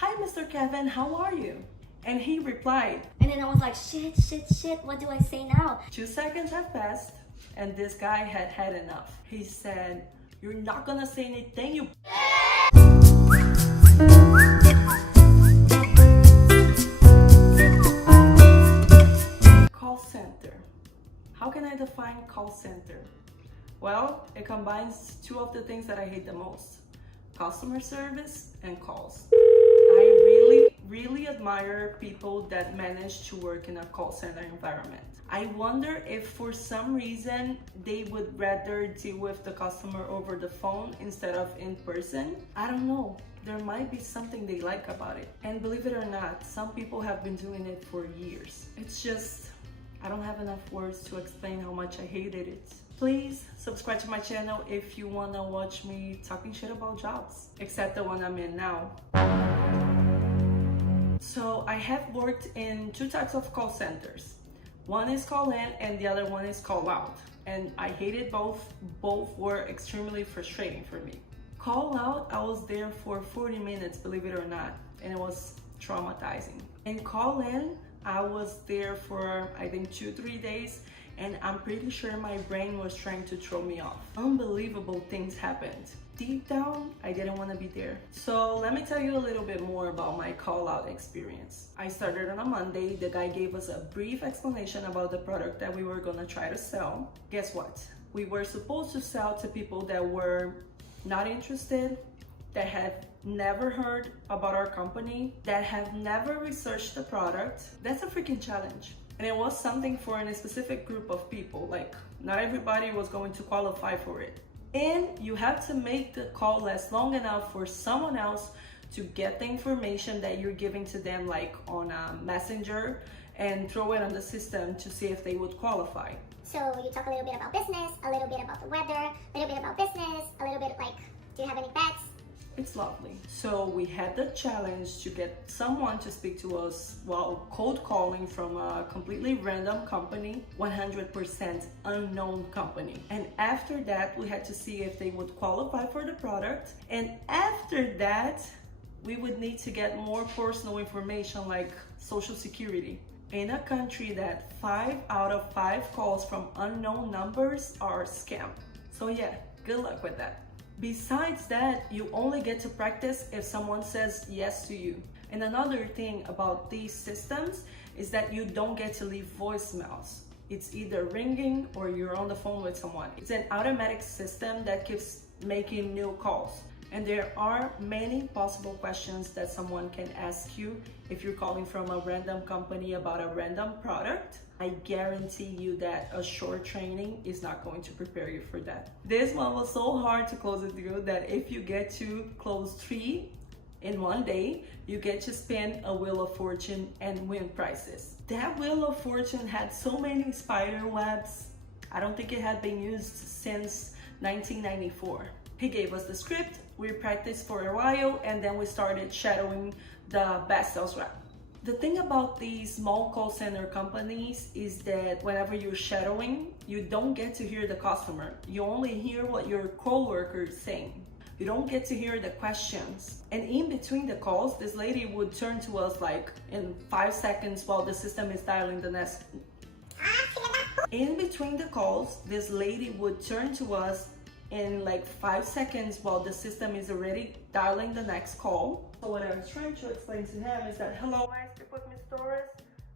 "Hi, Mr. Kevin, how are you?" And he replied. And then I was like, shit, what do I say now? 2 seconds have passed, and this guy had had enough. He said, "You're not gonna say anything, you..." Call center. How can I define call center? Well, it combines two of the things that I hate the most: customer service and calls. I really admire people that manage to work in a call center environment. I wonder if for some reason they would rather deal with the customer over the phone instead of in person. I don't know. There might be something they like about it. And believe it or not, some people have been doing it for years. It's just, I don't have enough words to explain how much I hated it. Please subscribe to my channel if you wanna watch me talking shit about jobs, except the one I'm in now. So I have worked in two types of call centers. One is call in and the other one is call out. And I hated both. Both were extremely frustrating for me. Call out, I was there for 40 minutes, believe it or not, and it was traumatizing. And call in, I was there for I think 2-3 days, and I'm pretty sure my brain was trying to throw me off. Unbelievable things happened. Deep down, I didn't want to be there. So let me tell you a little bit more about my call out experience. I started on a Monday. The guy gave us a brief explanation about the product that we were gonna try to sell. Guess what? We were supposed to sell to people that were not interested, that had never heard about our company, that have never researched the product. That's a freaking challenge. And it was something for a specific group of people. Like, not everybody was going to qualify for it. And you have to make the call last long enough for someone else to get the information that you're giving to them, like on a messenger, and throw it on the system to see if they would qualify. So you talk a little bit about business, a little bit about the weather, a little bit about business, a little bit like, do you have any pets? It's lovely. So we had the challenge to get someone to speak to us while cold calling from a completely random company, 100% unknown company. And after that, we had to see if they would qualify for the product. And after that, we would need to get more personal information like social security. In a country that 5 out of 5 calls from unknown numbers are scam. So yeah, good luck with that. Besides that, you only get to practice if someone says yes to you. And another thing about these systems is that you don't get to leave voicemails. It's either ringing or you're on the phone with someone. It's an automatic system that keeps making new calls. And there are many possible questions that someone can ask you if you're calling from a random company about a random product. I guarantee you that a short training is not going to prepare you for that. This one was so hard to close with you that if you get to close 3 in one day, you get to spin a Wheel of Fortune and win prizes. That Wheel of Fortune had so many spider webs. I don't think it had been used since 1994. He gave us the script, we practiced for a while, and then we started shadowing the best sales rep. The thing about these small call center companies is that whenever you're shadowing, you don't get to hear the customer. You only hear what your coworker is saying. You don't get to hear the questions. And in between the calls, this lady would turn to us like in 5 seconds while the system is dialing the next. In between the calls, this lady would turn to us in like 5 seconds while the system is already dialing the next call. So what I was trying to explain to him is that, "Hello, I speak with Miss Torres.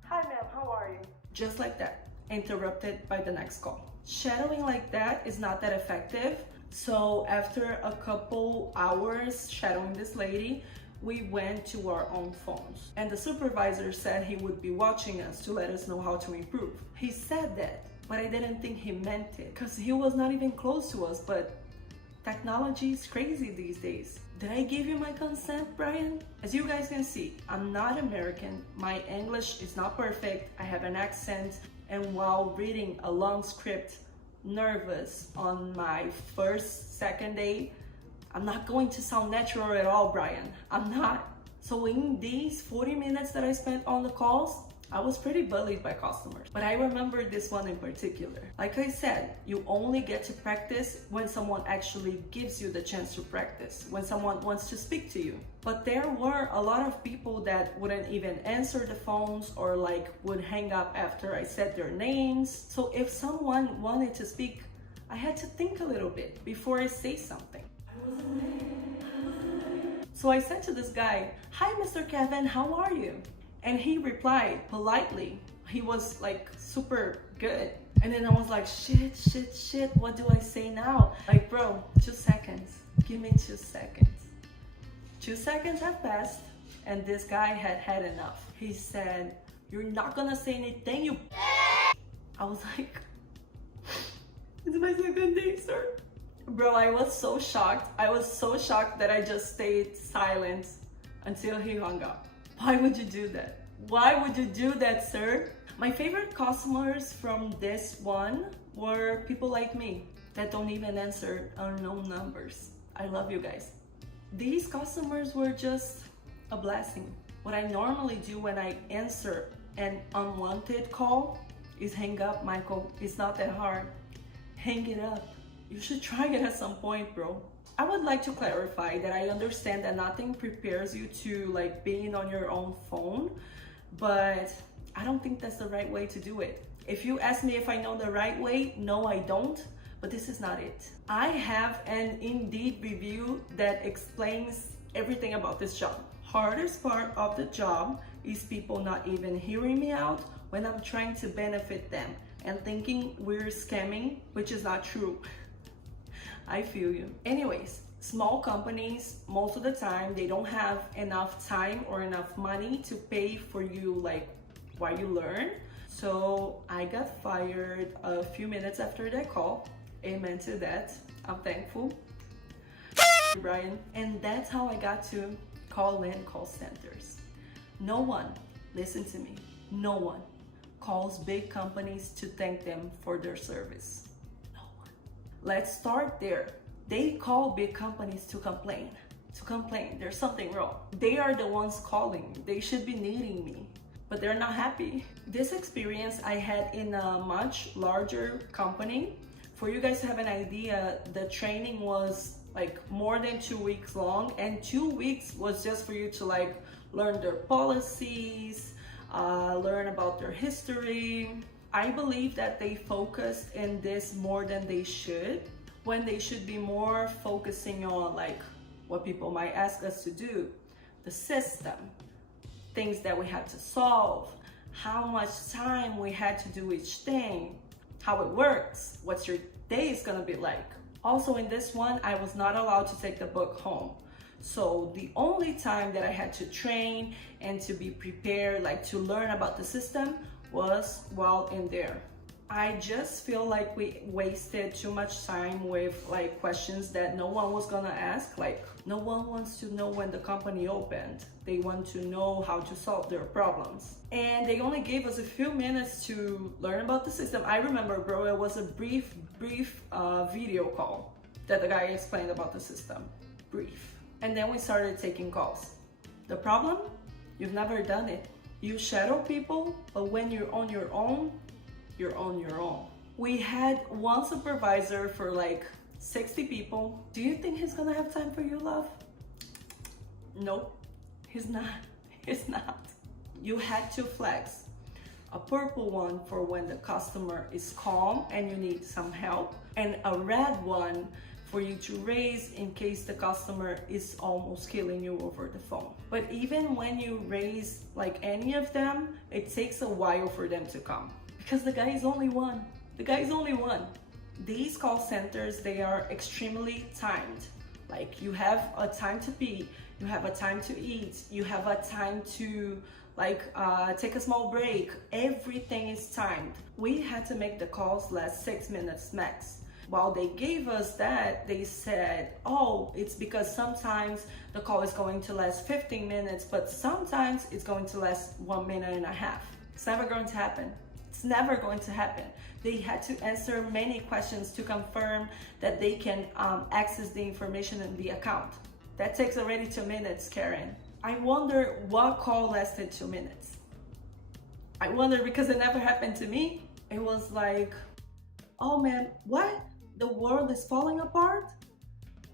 Hi ma'am, how are you?" Just like that, interrupted by the next call. Shadowing like that is not that effective. So after a couple hours shadowing this lady, we went to our own phones. And the supervisor said he would be watching us to let us know how to improve. He said that, but I didn't think he meant it because he was not even close to us. But technology is crazy these days. Did I give you my consent, Brian? As you guys can see, I'm not American. My English is not perfect. I have an accent. And while reading a long script, nervous on my second day, I'm not going to sound natural at all, Brian. I'm not. So in these 40 minutes that I spent on the calls, I was pretty bullied by customers, but I remember this one in particular. Like I said, you only get to practice when someone actually gives you the chance to practice, when someone wants to speak to you. But there were a lot of people that wouldn't even answer the phones or like would hang up after I said their names. So if someone wanted to speak, I had to think a little bit before I say something. So I said to this guy, "Hi, Mr. Kevin, how are you?" And he replied politely. He was like super good. And then I was like, shit, what do I say now? Like, bro, 2 seconds. Give me 2 seconds. 2 seconds have passed, and this guy had had enough. He said, "You're not gonna say anything, you." I was like, it's my second day, sir. Bro, I was so shocked. I was so shocked that I just stayed silent until he hung up. Why would you do that? Why would you do that, sir? My favorite customers from this one were people like me that don't even answer unknown numbers. I love you guys. These customers were just a blessing. What I normally do when I answer an unwanted call is hang up, Michael. It's not that hard. Hang it up. You should try it at some point, bro. I would like to clarify that I understand that nothing prepares you to like being on your own phone, but I don't think that's the right way to do it. If you ask me if I know the right way, no, I don't, but this is not it. I have an Indeed review that explains everything about this job. Hardest part of the job is people not even hearing me out when I'm trying to benefit them and thinking we're scamming, which is not true. I feel you. Anyways, small companies, most of the time, they don't have enough time or enough money to pay for you like while you learn. So I got fired a few minutes after that call. Amen to that. I'm thankful. Brian. And that's how I got to call in call centers. No one, listen to me, no one calls big companies to thank them for their service. No one. Let's start there. They call big companies to complain. There's something wrong. They are the ones calling. They should be needing me, but they're not happy. This experience I had in a much larger company. For you guys to have an idea, the training was like more than 2 weeks long, and 2 weeks was just for you to like learn their policies, learn about their history. I believe that they focused in this more than they should, when they should be more focusing on like what people might ask us to do, the system, things that we had to solve, how much time we had to do each thing, how it works, what's your day is gonna be like. Also in this one, I was not allowed to take the book home. So the only time that I had to train and to be prepared, like to learn about the system, was while in there. I just feel like we wasted too much time with like questions that no one was gonna ask. Like no one wants to know when the company opened. They want to know how to solve their problems. And they only gave us a few minutes to learn about the system. I remember, bro, it was a brief video call that the guy explained about the system. Brief. And then we started taking calls. The problem? You've never done it. You shadow people, but when you're on your own, you're on your own. We had one supervisor for like 60 people. Do you think he's gonna have time for you, love? Nope, he's not. He's not. You had two flags. A purple one for when the customer is calm and you need some help, and a red one for you to raise in case the customer is almost killing you over the phone. But even when you raise like any of them, it takes a while for them to come because the guy is only one. The guy is only one. These call centers, they are extremely timed. Like you have a time to pee, you have a time to eat, you have a time to like take a small break. Everything is timed. We had to make the calls last 6 minutes max. While they gave us that, they said, oh, it's because sometimes the call is going to last 15 minutes, but sometimes it's going to last 1.5 minutes. It's never going to happen. It's never going to happen. They had to answer many questions to confirm that they can access the information in the account. That takes already 2 minutes, Karen. I wonder what call lasted 2 minutes. I wonder because it never happened to me. It was like, oh man, what? The world is falling apart?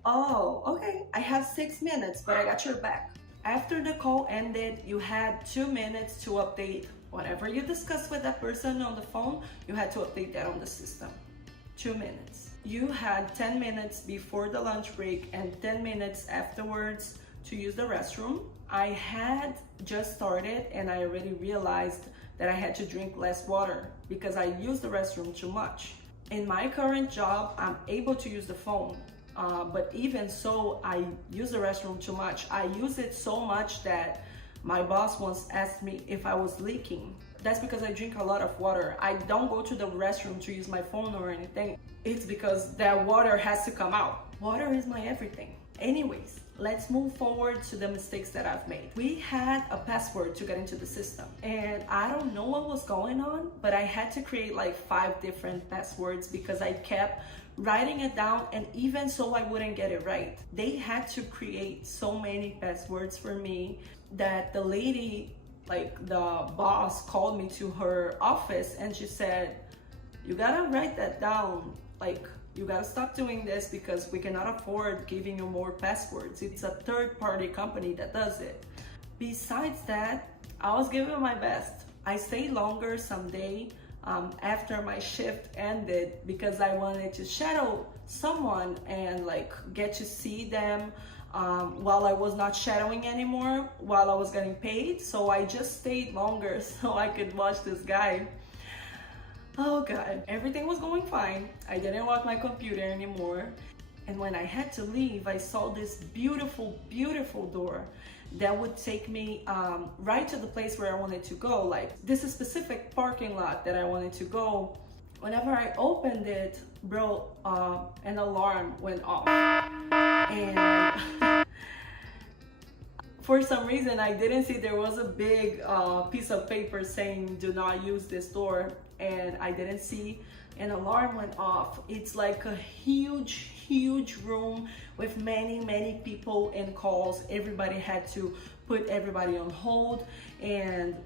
Oh, okay, I have 6 minutes, but I got your back. After the call ended, you had 2 minutes to update whatever you discussed with that person on the phone. You had to update that on the system. 2 minutes. You had 10 minutes before the lunch break and 10 minutes afterwards to use the restroom. I had just started and I already realized that I had to drink less water because I used the restroom too much. In my current job, I'm able to use the phone. But even so, I use the restroom too much. I use it so much that my boss once asked me if I was leaking. That's because I drink a lot of water. I don't go to the restroom to use my phone or anything. It's because that water has to come out. Water is my everything. Anyways, let's move forward to the mistakes that I've made. We had a password to get into the system and I don't know what was going on, but I had to create like 5 different passwords because I kept writing it down, and even so I wouldn't get it right. They had to create so many passwords for me that the lady, like the boss, called me to her office and she said, you gotta write that down. Like, you gotta stop doing this because we cannot afford giving you more passwords. It's a third-party company that does it. Besides that, I was giving my best. I stayed longer someday after my shift ended because I wanted to shadow someone and like get to see them while I was not shadowing anymore, while I was getting paid. So I just stayed longer so I could watch this guy. Oh God, everything was going fine. I didn't watch my computer anymore. And when I had to leave, I saw this beautiful, beautiful door that would take me right to the place where I wanted to go. Like this is specific parking lot that I wanted to go. Whenever I opened it, bro, an alarm went off. And for some reason, I didn't see there was a big piece of paper saying do not use this door. And I didn't see an alarm went off. It's like a huge room with many people and calls. Everybody had to put everybody on hold, and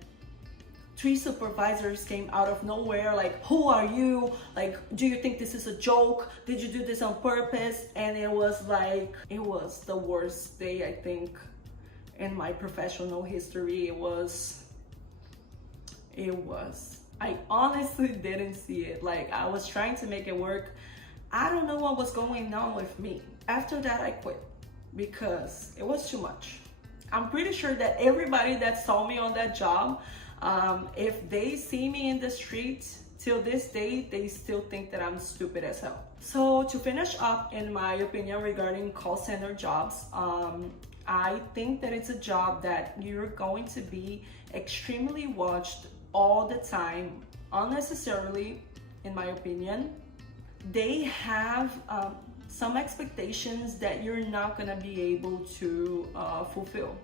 3 supervisors came out of nowhere like, who are you? Like, do you think this is a joke? Did you do this on purpose? And it was like, it was the worst day I think in my professional history. It was I honestly didn't see it. Like, I was trying to make it work. I don't know what was going on with me. After that, I quit because it was too much. I'm pretty sure that everybody that saw me on that job, if they see me in the street till this day, they still think that I'm stupid as hell. So to finish up, in my opinion regarding call center jobs, I think that it's a job that you're going to be extremely watched all the time, unnecessarily, in my opinion. They have some expectations that you're not gonna be able to fulfill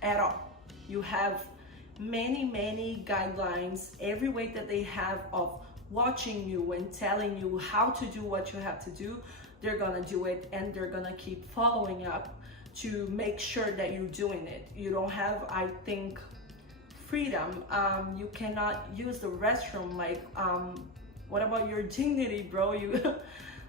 at all. You have many guidelines, every way that they have of watching you and telling you how to do what you have to do. They're gonna do it, and they're gonna keep following up to make sure that you're doing it. You don't have, I think, freedom. You cannot use the restroom. Like, what about your dignity, bro? You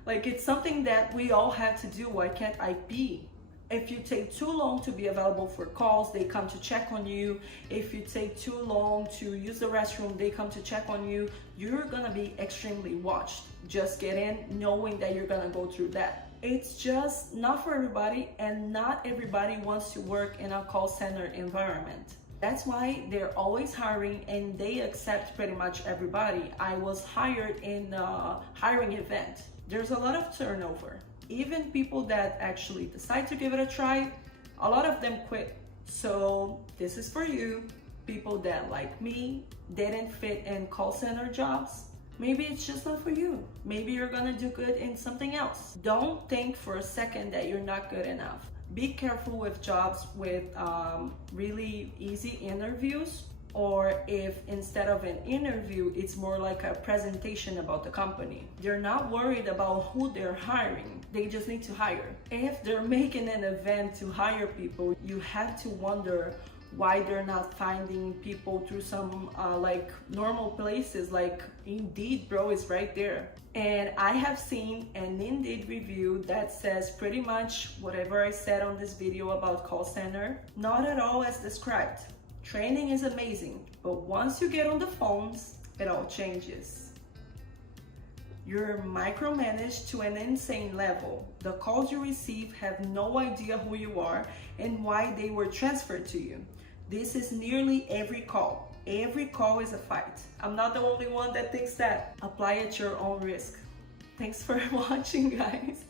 like, it's something that we all have to do. Why can't I be? If you take too long to be available for calls, they come to check on you. If you take too long to use the restroom, they come to check on you. You're gonna be extremely watched. Just get in knowing that you're gonna go through that. It's just not for everybody, and not everybody wants to work in a call center environment. That's why they're always hiring, and they accept pretty much everybody. I was hired in a hiring event. There's a lot of turnover. Even people that actually decide to give it a try, a lot of them quit. So this is for you, people that, like me, didn't fit in call center jobs. Maybe it's just not for you. Maybe you're gonna do good in something else. Don't think for a second that you're not good enough. Be careful with jobs with really easy interviews, or if instead of an interview, it's more like a presentation about the company. They're not worried about who they're hiring. They just need to hire. If they're making an event to hire people, you have to wonder why they're not finding people through some like normal places like Indeed, bro, is right there. And I have seen an Indeed review that says pretty much whatever I said on this video about call center, not at all as described. Training is amazing, but once you get on the phones, it all changes. You're micromanaged to an insane level. The calls you receive have no idea who you are and why they were transferred to you. This is nearly every call. Every call is a fight. I'm not the only one that thinks that. Apply at your own risk. Thanks for watching, guys.